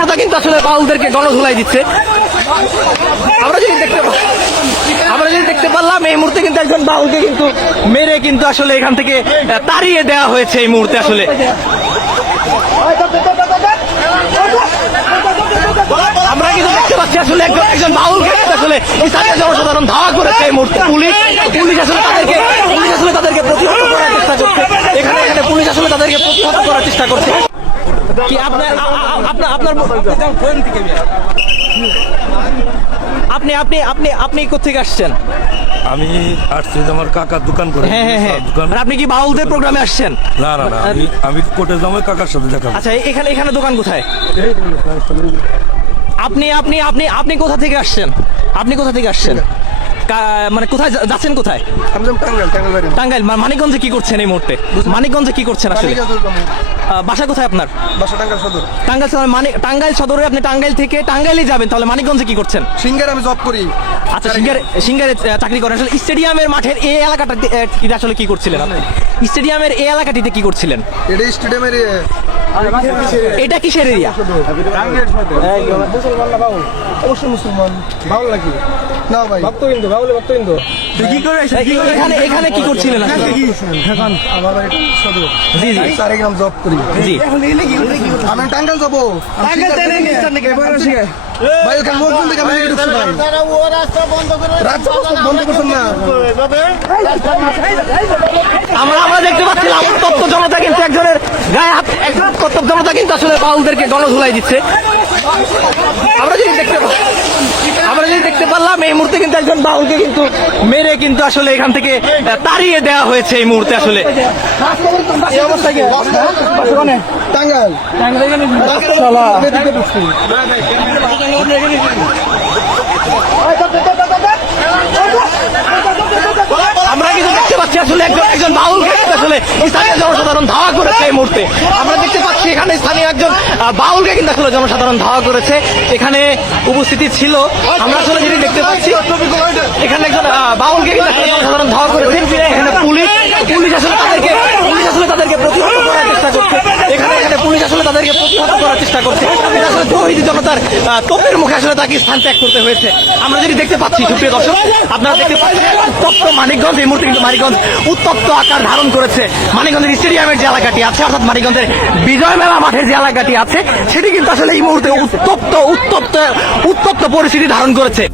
জনতা কিন্তু আসলে বাউলদেরকে গণধোলাই দিচ্ছে। আমরা যদি দেখতে পারলাম এই মুহূর্তে কিন্তু একজন বাউলকে কিন্তু মেরে কিন্তু আসলে এখান থেকে তাড়িয়ে দেওয়া হয়েছে এই মুহূর্তে আসলে। আমরা কিন্তু দেখতে পাচ্ছি আসলে একজন বাউলকে আসলে স্থানীয় জনসাধারণ ধাওয়া করেছে এই মুহূর্তে। পুলিশ আসলে তাদেরকে প্রতিহত করার চেষ্টা করছে। এখানে পুলিশ আসলে তাদেরকে প্রতিহত করার চেষ্টা করছে। কি আপনার আপনি কোথেকে আসছেন? আমি আসছি আমার কাকার দোকান করে। হ্যাঁ। আপনি কি বাউলদের প্রোগ্রামে আসছেন? না আমি কোর্টে যাবো কাকার সাথে দেখা। আচ্ছা, এখানে দোকান কোথায়? আপনি কোথা থেকে আসছেন? মানে কোথায় যাচ্ছেন? কোথায়? টাঙ্গাইল। মানিকগঞ্জে কি করছেন এই মুহূর্তে? মানিকগঞ্জে কি করছেন আসলে? বাসা কোথায় আপনার? টাঙ্গাইল সদরে। আপনি টাঙ্গাইল থেকে টাঙ্গাইলে যাবেন, তাহলে মানিকগঞ্জে কি করছেন? সিঙ্গারে আমি জব করি। আচ্ছা, সিঙ্গারে চাকরি করেন। আসলে স্টেডিয়ামের মাঠের এই এলাকাটাতে আসলে কি করছিলেন আপনি? স্টেডিয়ামের এই এলাকাটিতে কি করছিলেন? এটা স্টেডিয়ামের এটা কিসের এরিয়া? অবশ্যই মুসলমান। বাউল নাকি? না ভাই, ভক্ত কিন্তু এখানে কি করছিলেন আসলে? আমার বাড়ি সদর। জি। চারিগ্রাম জব করি। জি। আমি টাঙ্গাইল যাবো। ভাই ওখানে লোকজন দেখে আমি ঢুকছি ভাই। রাস্তা বন্ধ করছেন না। আমরা দেখতে পাচ্ছিলাম উত্তপ্ত জনতা কিন্তু একজনের গায়ে হাত, উত্তপ্ত জনতা কিন্তু আসলে বাউলদেরকে গণধোলাই দিচ্ছে। আমরা যদি দেখতে পারলাম এই মুহূর্তে কিন্তু একজন বাউলকে কিন্তু মেরে কিন্তু আসলে এখান থেকে তাড়িয়ে দেওয়া হয়েছে এই মুহূর্তে আসলে। টাঙ্গাইল আমরা কিন্তু দেখতে পাচ্ছি আসলে একজন বাউলকে আসলে স্থানীয় জনসাধারণ ধাওয়া করেছে এই মুহূর্তে। আমরা দেখতে পাচ্ছি এখানে স্থানীয় একজন বাউলকে কিন্তু আসলে জনসাধারণ ধাওয়া করেছে। এখানে উপস্থিতি ছিল, আমরা আসলে যেটি দেখতে পাচ্ছি এখানে একজন বাউলকে কিন্তু জনসাধারণ ধাওয়া করেছে। এখানে পুলিশ আসলে তাদেরকে প্রতিহত করার চেষ্টা করছে। এখানে পুলিশ আসলে তাদেরকে প্রতিহত করার চেষ্টা করছে। এটা আসলে তৌহিদি জনতার তোপের মুখে আসলে তাকে স্থান ত্যাগ করতে হয়েছে। আমরা যেটি দেখতে পাচ্ছি, সুপ্রিয় দর্শক, আপনারা দেখতে পাচ্ছেন উত্তপ্ত মানিকগঞ্জ। এই মুহূর্তে কিন্তু মানিকগঞ্জ উত্তপ্ত আকার ধারণ করেছে। মানিকগঞ্জের স্টেডিয়ামের যে এলাকাটি আছে, অর্থাৎ মানিকগঞ্জের বিজয় মেলা মাঠের যে এলাকাটি আছে, সেটি কিন্তু আসলে এই মুহূর্তে উত্তপ্ত পরিস্থিতি ধারণ করেছে।